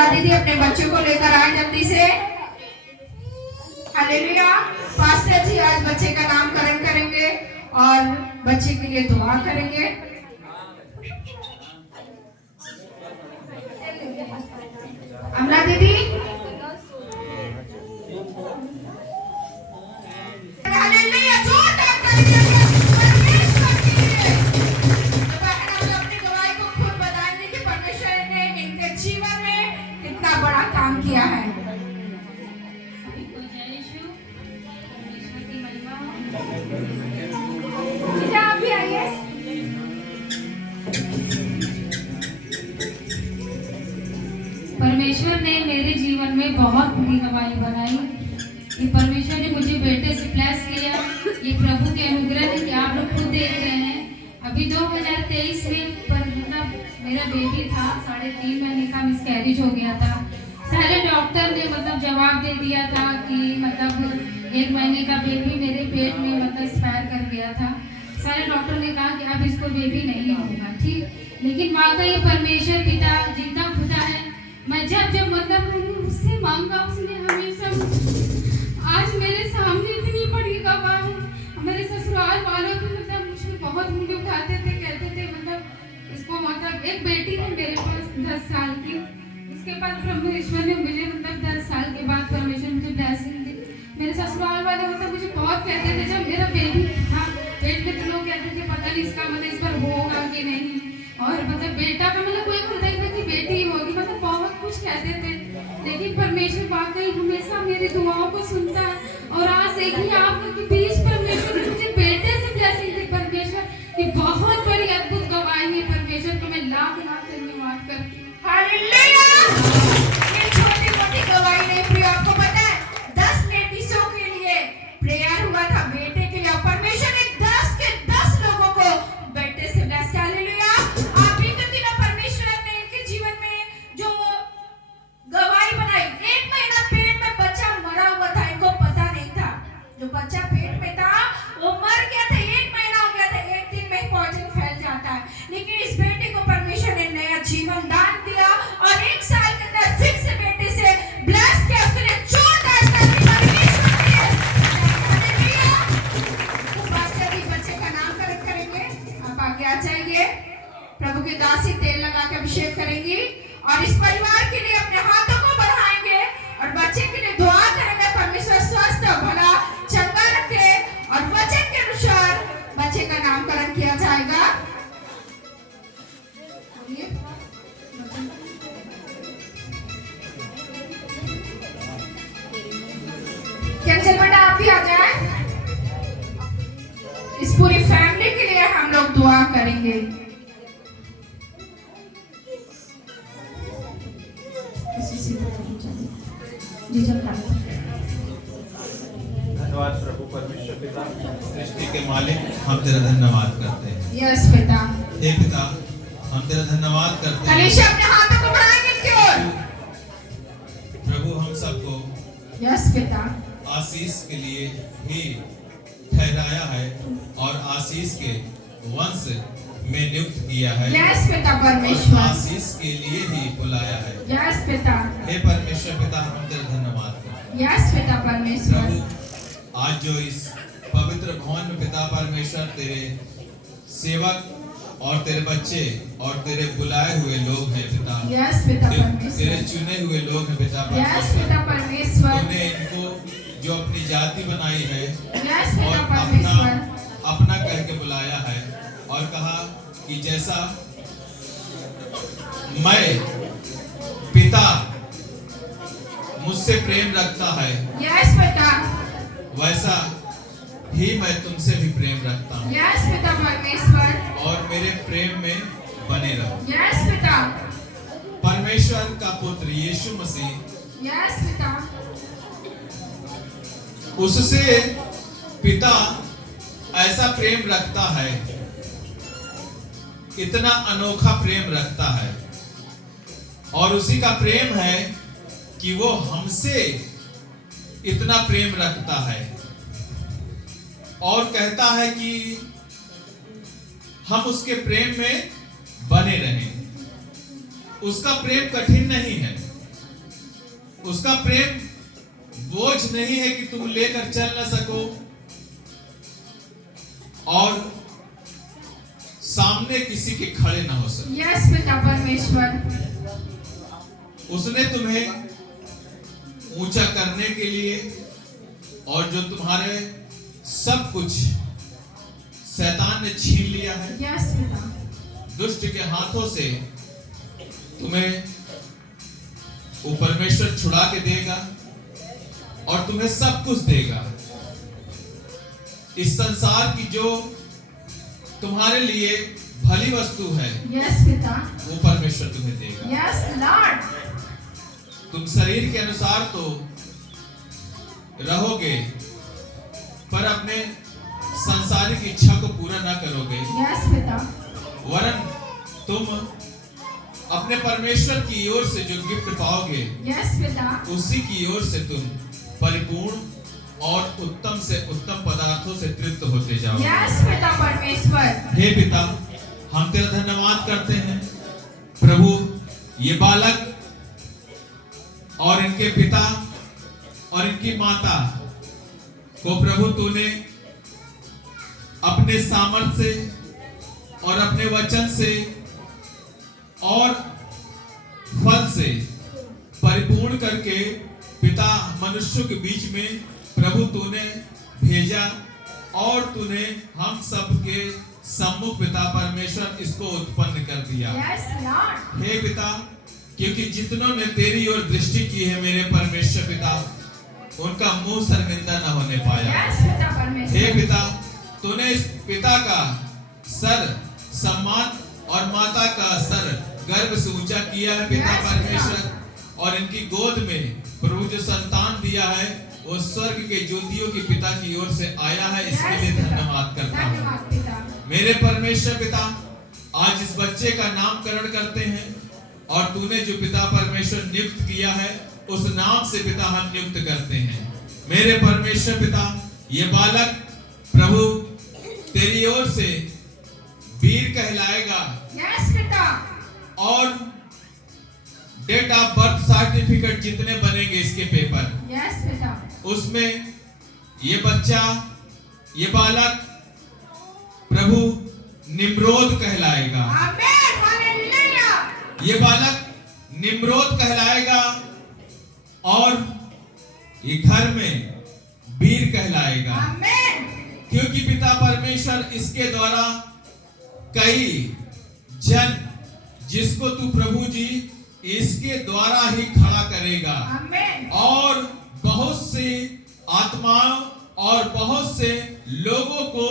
कमला दीदी अपने बच्चों को लेकर आए जल्दी से। हालेलुया। पास्टर जी आज बच्चे का नामकरण करेंगे और बच्चे के लिए दुआ करेंगे। कमला दीदी हालेलुया, जोरदार तालियां परमेश्वर के लिए। अपनी गवाही को खुद बताएंगे कि परमेश्वर ने इनके जीवन में कितना बड़ा काम किया है। आप भी आइए। परमेश्वर ने मेरे जीवन में बहुत बड़ी गवाही बनाई। ये परमेश्वर ने मुझे बेटे से ब्लेस किया। ये प्रभु के अनुग्रह है कि आप लोग खुद देख रहे हैं। अभी 2023 में मतलब मेरा बेटी था, 3.5 महीने का मिसकैरेज हो गया था। सारे डॉक्टर ने मतलब जवाब दे दिया था कि मतलब 1 महीने का बेबी मेरे पेट में मतलब एक्सपायर कर गया था। सारे डॉक्टर ने कहा कि अब इसको बेबी नहीं होगा, ठीक। लेकिन वाकई परमेश्वर पिता जिंदा खुदा है। मैं जब मतलब उससे मांगा, उसने हमेशा आज मेरे सामने इतनी बड़ी गवाह। हमारे ससुराल वालों भी मतलब मुझे बहुत मुझे उठाते थे, कहते थे मतलब इसको मतलब एक बेटी है मेरे पास 10 साल की। उसके बाद परमेश्वर ने मुझे मतलब 10 साल के बाद परमेश्वर मुझे ब्लेसिंग दी। मेरे ससुराल वाले मतलब मुझे बहुत कहते थे जब मेरा बेबी था पेट में, तो लोग कहते थे पता नहीं इसका मतलब इस पर होगा कि नहीं, और मतलब बेटा का मतलब कोई खुदा ही था कि बेटी होगी, मतलब बहुत कुछ कहते थे। लेकिन परमेश्वर वाकई हमेशा मेरी दुआओं को सुनता है। और आज देखिए आप लोग के बीच परमेश्वर ने मुझे बेटे से ब्लेसिंग दी। परमेश्वर की बहुत बड़ी अद्भुत गवाही है। परमेश्वर को मैं लाख लाख धन्यवाद करती हूँ। हालेलुया। ये छोटी मोटी गवाही नहीं प्रिय, आपको पता है 10 लेडीजों के लिए प्रेयर हुआ था बेटे के लिए। परमेश्वर ने 10 के 10 लोगों को बेटे से ब्लेस किया। हालेलुया। आप भी तो दिनों परमेश्वर ने इनके जीवन में जो गवाही बनाई। 1 महीना पेट में बच्चा मरा हुआ था, इनको पता नहीं था। जो बच्चा पेट में था वो मर गया था, 1 महीना हो गया था। 1 दिन में पॉइजन फैल जाता है, लेकिन इस बेटे को परमेश्वर ने नया जीवन दान दिया और 1 साल के अंदर फिर से बेटे से ब्लेस किया। उसके लिए जोरदार ताली परमेश्वर के लिए। हालेलुया। तो पास्टर जी बच्चे का नामकरण करेंगे, आप आगे आ जाइए। प्रभु की दासी तेल लगा के अभिषेक करेंगी और इस परिवार के लिए अपने हाथों को बढ़ाएंगे और बच्चे के लिए दुआ करेंगे। परमेश्वर स्वस्थ भला चंगा रखे और वचन के अनुसार बच्चे का नामकरण किया जाएगा। कैंचल बेटा आप भी आ जाए। इस पूरी फैमिली के लिए हम लोग दुआ करेंगे। जी धन्यवाद प्रभु परमेश्वर पिता, सृष्टि के मालिक, हम तेरा धन्यवाद करते हैं। यस पिता। हे पिता, हम तेरा धन्यवाद करते हैं। हमेशा अपने हाथों को बढ़ाएंगे इनकी ओर। प्रभु हम सबको यस पिता आशीष के लिए ही ठहराया है और आशीष के वंश में नियुक्त किया है। यस पिता और परमेश्वर। आशीष के लिए ही बुलाया है। यस पिता। हे परमेश्वर पिता, हम तेरा धन्यवाद करते हैं। यस पिता परमेश्वर। प्रभु आज जो इस पवित्र भवन में पिता परमेश्वर तेरे सेवक और तेरे बच्चे और तेरे बुलाए हुए लोग हैं पिता। यस पिता परमेश्वर। तेरे चुने हुए लोग हैं पिता यस पिता परमेश्वर। तूने इनको जो अपनी जाति बनाई है यस और पिता परमेश्वर। अपना करके बुलाया है और कहा कि जैसा मैं पिता मुझसे प्रेम रखता है, यस पिता। वैसा ही मैं तुमसे भी प्रेम रखता हूँ। यस पिता परमेश्वर। और मेरे प्रेम में बने रहो। यस पिता। परमेश्वर का पुत्र यीशु मसीह यस पिता। उससे पिता ऐसा प्रेम रखता है, इतना अनोखा प्रेम रखता है। और उसी का प्रेम है कि वो हमसे इतना प्रेम रखता है और कहता है कि हम उसके प्रेम में बने रहें। उसका प्रेम कठिन नहीं है, उसका प्रेम बोझ नहीं है कि तुम लेकर चल ना सको और सामने किसी के खड़े ना हो सको। यस पिता परमेश्वर, उसने तुम्हें ऊंचा करने के लिए और जो तुम्हारे सब कुछ शैतान ने छीन लिया है, यस पिता, दुष्ट के हाथों से तुम्हें वो परमेश्वर छुड़ा के देगा और तुम्हें सब कुछ देगा। इस संसार की जो तुम्हारे लिए भली वस्तु है, यस पिता, वो परमेश्वर तुम्हें देगा। यस लॉर्ड, तुम शरीर के अनुसार तो रहोगे पर अपने सांसारिक इच्छा को पूरा ना करोगे, यस पिता, वरन तुम अपने परमेश्वर की ओर से जो गिफ्ट पाओगे, यस पिता, उसी की ओर से तुम परिपूर्ण और उत्तम से उत्तम पदार्थों से तृप्त होते जाओगे। यस पिता परमेश्वर। हे पिता, हम तेरा धन्यवाद करते हैं प्रभु, ये बालक और इनके पिता और इनकी माता को प्रभु तूने अपने सामर्थ्य से और अपने वचन से और फल से परिपूर्ण करके पिता मनुष्यों के बीच में प्रभु तूने भेजा और तूने हम सब के सम्मुख पिता परमेश्वर इसको उत्पन्न कर दिया। यस लॉर्ड, हे पिता, क्योंकि जितनों ने तेरी ओर दृष्टि की है मेरे परमेश्वर पिता, उनका मुंह शर्मिंदा न होने पाया। यस पिता परमेश्वर। हे पिता, तूने इस पिता का सर सम्मान और माता का सर गर्व से ऊंचा किया है पिता Yes, परमेश्वर, और इनकी गोद में प्रभु जो संतान दिया है वो स्वर्ग के ज्योतियों के पिता की ओर से आया है। इसके लिए धन्यवाद करता हूँ धन्यवाद पिता। मेरे परमेश्वर पिता। आज इस बच्चे का नामकरण करते हैं और तूने जो पिता परमेश्वर नियुक्त किया है उस नाम से पिता हम नियुक्त करते हैं। मेरे परमेश्वर पिता, ये बालक प्रभु तेरी ओर से वीर कहलाएगा यस पिता। और डेट ऑफ बर्थ सर्टिफिकेट जितने बनेंगे इसके पेपर, यस पिता। उसमें ये बच्चा, ये बालक प्रभु निम्रोद कहलाएगा। आमीन, हालेलुया। ये बालक निम्रोद कहलाएगा और ये घर में वीर कहलाएगा, आमीन। क्योंकि पिता परमेश्वर इसके द्वारा कई जन जिसको तू प्रभु जी इसके द्वारा ही खड़ा करेगा आमीन। और बहुत से आत्माओं और बहुत से लोगों को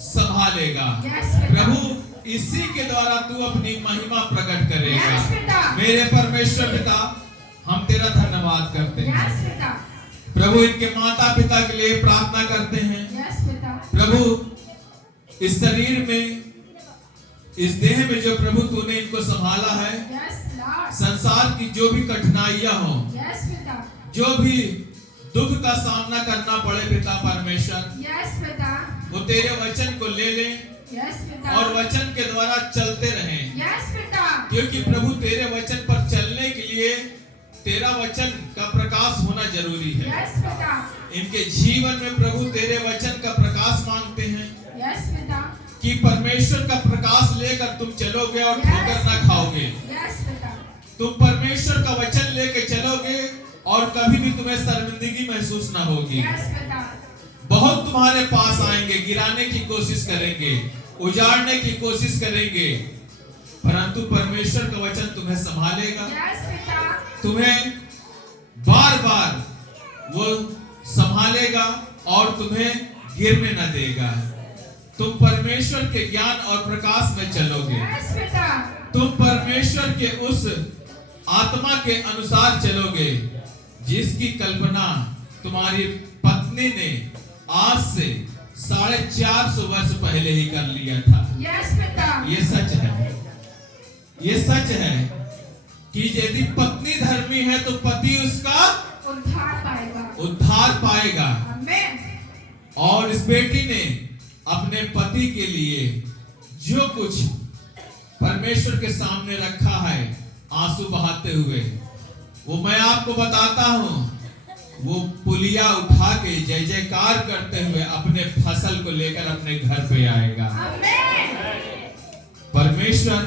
संभालेगा। यस पिता। प्रभु इसी के द्वारा तू अपनी महिमा प्रकट करेगा। यस पिता। मेरे परमेश्वर पिता, हम तेरा धन्यवाद करते हैं। यस पिता। प्रभु इनके माता पिता के लिए प्रार्थना करते हैं। यस पिता। प्रभु इस शरीर में, इस देह में जो प्रभु तूने इनको संभाला है, यस लॉर्ड। संसार की जो भी कठिनाइयां हो, यस पिता। जो भी दुख का सामना करना पड़े पिता परमेश्वर, यस पिता। वो तेरे वचन को ले ले यस पिता। और वचन के द्वारा चलते रहें, यस पिता। क्योंकि प्रभु तेरे वचन पर चलने के लिए तेरा वचन का प्रकाश होना जरूरी है। यस पिता। इनके जीवन में प्रभु तेरे वचन का प्रकाश मांगते हैं यस पिता। कि परमेश्वर का प्रकाश लेकर तुम चलोगे और ठोकर ना खाओगे। यस पिता। तुम परमेश्वर का वचन लेके चलोगे और कभी भी तुम्हें शर्मिंदगी महसूस ना होगी। यस पिता। बहुत तुम्हारे पास आएंगे, गिराने की कोशिश करेंगे, उजाड़ने की कोशिश करेंगे, परंतु परमेश्वर का वचन तुम्हें संभालेगा। यस पिता। तुम्हें बार बार वो संभालेगा और तुम्हें गिरने न देगा। तुम परमेश्वर के ज्ञान और प्रकाश में चलोगे। यस पिता। तुम परमेश्वर के उस आत्मा के अनुसार चलोगे जिसकी कल्पना तुम्हारी पत्नी ने आज से 450 वर्ष पहले ही कर लिया था। यस पिता। ये सच है, ये सच है कि यदि पत्नी धर्मी है तो पति उसका उद्धार पाएगा। उद्धार पाएगा। आमीन। और इस बेटी ने अपने पति के लिए जो कुछ परमेश्वर के सामने रखा है, आंसू बहाते हुए वो मैं आपको बताता हूं, वो पुलिया उठा के जय जयकार करते हुए अपने फसल को लेकर अपने घर पे आएगा। आमेन। परमेश्वर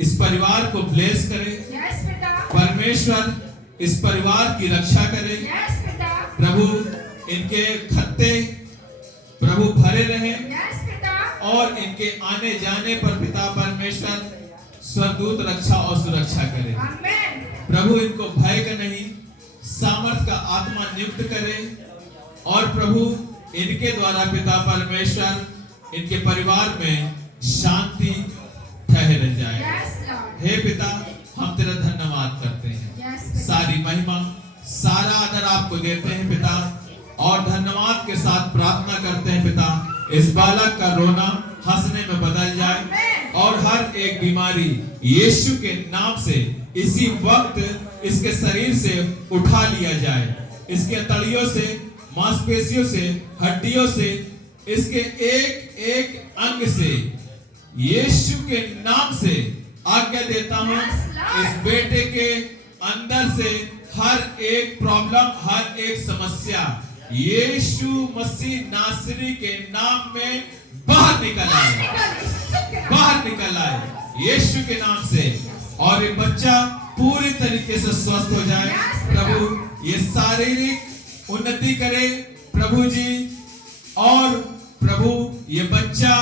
इस परिवार को ब्लेस करे। यस बेटा। परमेश्वर इस परिवार की रक्षा करे। यस बेटा। प्रभु इनके खत्ते प्रभु भरे रहे यस बेटा। और इनके आने जाने पर पिता परमेश्वर स्वदूत रक्षा और सुरक्षा करे। आमेन। प्रभु इनको भय का नहीं, सामर्थ का आत्मा नियुक्त करे और प्रभु इनके द्वारा पिता परमेश्वर इनके परिवार में शांति ठहर जाए। Yes Lord. हे पिता, हम तेरा धन्यवाद करते हैं। यस बेटा। सारी महिमा सारा आदर आपको देते हैं पिता, और धन्यवाद के साथ प्रार्थना करते हैं पिता, इस बालक का रोना हंसने में बदल जाए और हर एक बीमारी यीशु के नाम से इसी वक्त इसके शरीर से उठा लिया जाए। इसके तलियों से, मांसपेशियों से, हड्डियों से, इसके एक एक अंग से यीशु के नाम से आज्ञा देता हूं, इस बेटे के अंदर से हर एक प्रॉब्लम, हर एक समस्या यीशु मसीह नासरी के नाम में बाहर निकल आए, बाहर निकल आए यीशु के नाम से, और ये बच्चा पूरी तरीके से स्वस्थ हो जाए। प्रभु ये शारीरिक उन्नति करे प्रभु जी, और प्रभु ये बच्चा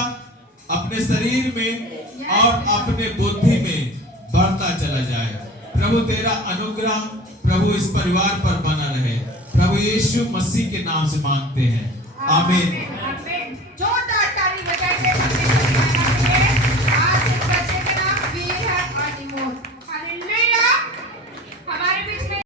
अपने शरीर में और अपने बुद्धि में बढ़ता चला जाए। प्रभु तेरा अनुग्रह प्रभु इस परिवार पर बना रहे, प्रभु यीशु मसीह के नाम से मांगते हैं, आमीन। आमीन।